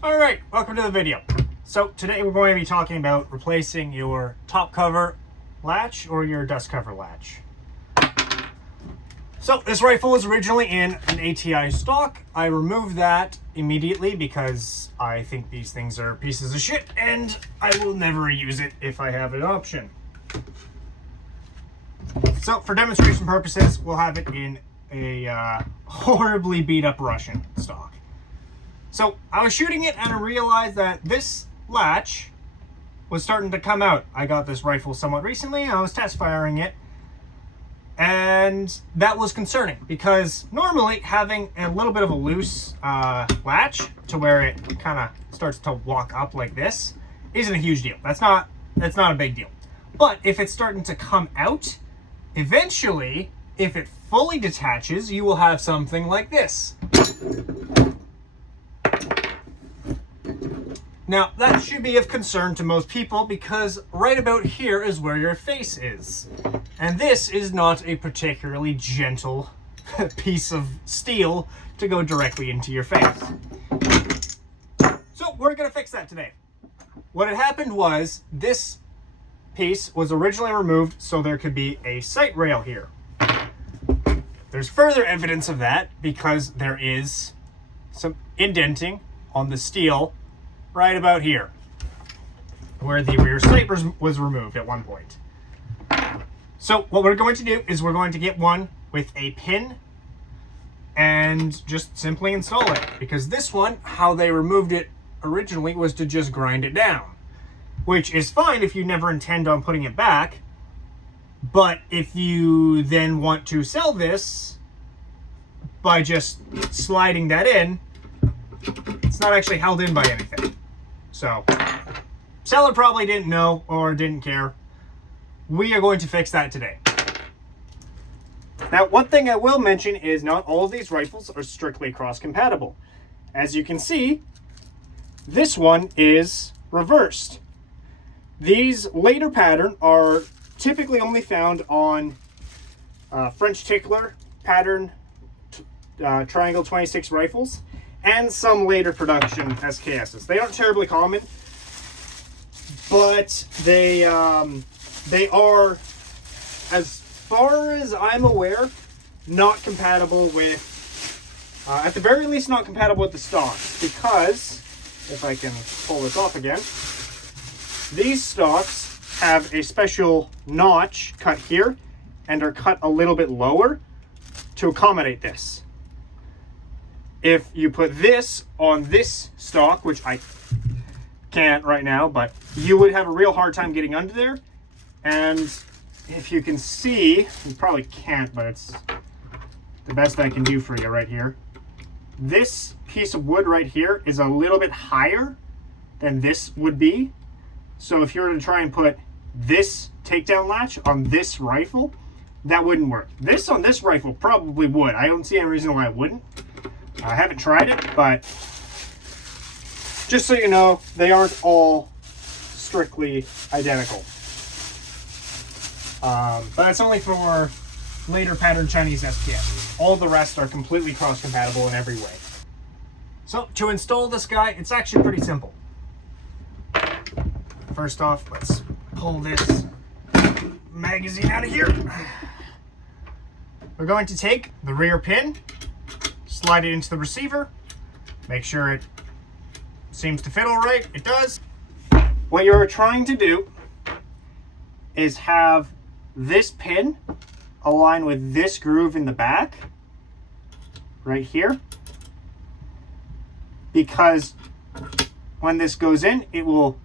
Alright, welcome to the video. So today we're going to be talking about replacing your top cover latch or your dust cover latch. So this rifle was originally in an ATI stock. I removed that immediately because I think these things are pieces of shit and I will never use it if I have an option. So for demonstration purposes, we'll have it in a horribly beat up Russian stock. So I was shooting it and I realized that this latch was starting to come out. I got this rifle somewhat recently and I was test firing it. And that was concerning because normally having a little bit of a loose latch to where it kind of starts to walk up like this isn't a huge deal. That's not a big deal. But if it's starting to come out, eventually, if it fully detaches, you will have something like this. Now, that should be of concern to most people because right about here is where your face is. And this is not a particularly gentle piece of steel to go directly into your face. So we're going to fix that today. What had happened was this piece was originally removed so there could be a sight rail here. There's further evidence of that because there is some indenting on the steel right about here, where the rear sight was removed at one point. So what we're going to do is we're going to get one with a pin and just simply install it, because this one, how they removed it originally was to just grind it down, which is fine if you never intend on putting it back. But if you then want to sell this by just sliding that in, it's not actually held in by anything. So, seller probably didn't know or didn't care. We are going to fix that today. Now, one thing I will mention is not all of these rifles are strictly cross-compatible. As you can see, this one is reversed. These later pattern are typically only found on French Tickler pattern Triangle 26 rifles and some later production SKSs. They aren't terribly common, but they are, as far as I'm aware, not compatible with, at the very least not compatible with the stocks, because, if I can pull this off again, these stocks have a special notch cut here and are cut a little bit lower to accommodate this. If you put this on this stock, which I can't right now, but you would have a real hard time getting under there. And if you can see, you probably can't, but it's the best I can do for you right here. This piece of wood right here is a little bit higher than this would be. So if you were to try and put this takedown latch on this rifle, that wouldn't work. This on this rifle probably would. I don't see any reason why it wouldn't. I haven't tried it, but just so you know, they aren't all strictly identical. But that's only for later pattern Chinese SKS. All the rest are completely cross-compatible in every way. So to install this guy, it's actually pretty simple. First off, let's pull this magazine out of here. We're going to take the rear pin, slide it into the receiver, make sure it seems to fit all right. It does. What you're trying to do is have this pin align with this groove in the back, right here, because when this goes in, it will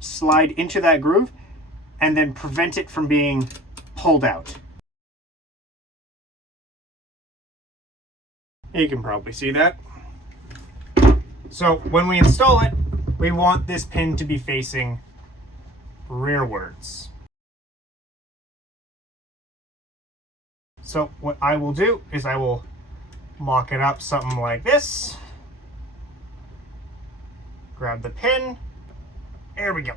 slide into that groove and then prevent it from being pulled out. You can probably see that. So when we install it, we want this pin to be facing rearwards. So what I will do is I will mock it up something like this. Grab the pin. There we go.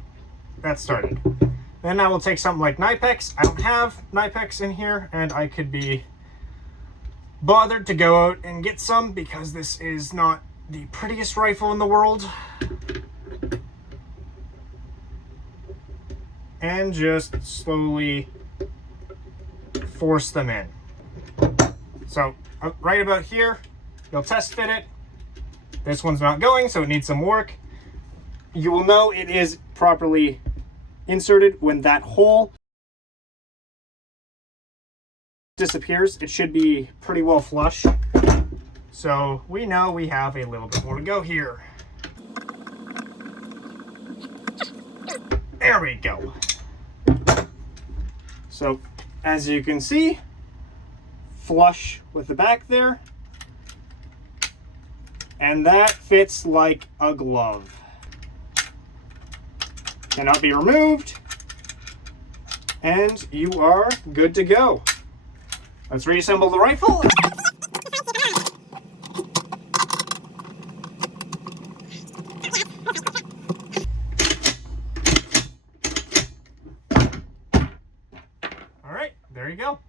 That started. Then I will take something like Knipex. I don't have Knipex in here, and I could be bothered to go out and get some because this is not the prettiest rifle in the world and just slowly force them in. So right about here, you'll test fit it. This one's not going, so it needs some work. You will know it is properly inserted when that hole disappears. It should be pretty well flush. So we know we have a little bit more to go here. There we go. So as you can see, flush with the back there. And that fits like a glove. Cannot be removed. And you are good to go. Let's reassemble the rifle. All right, there you go.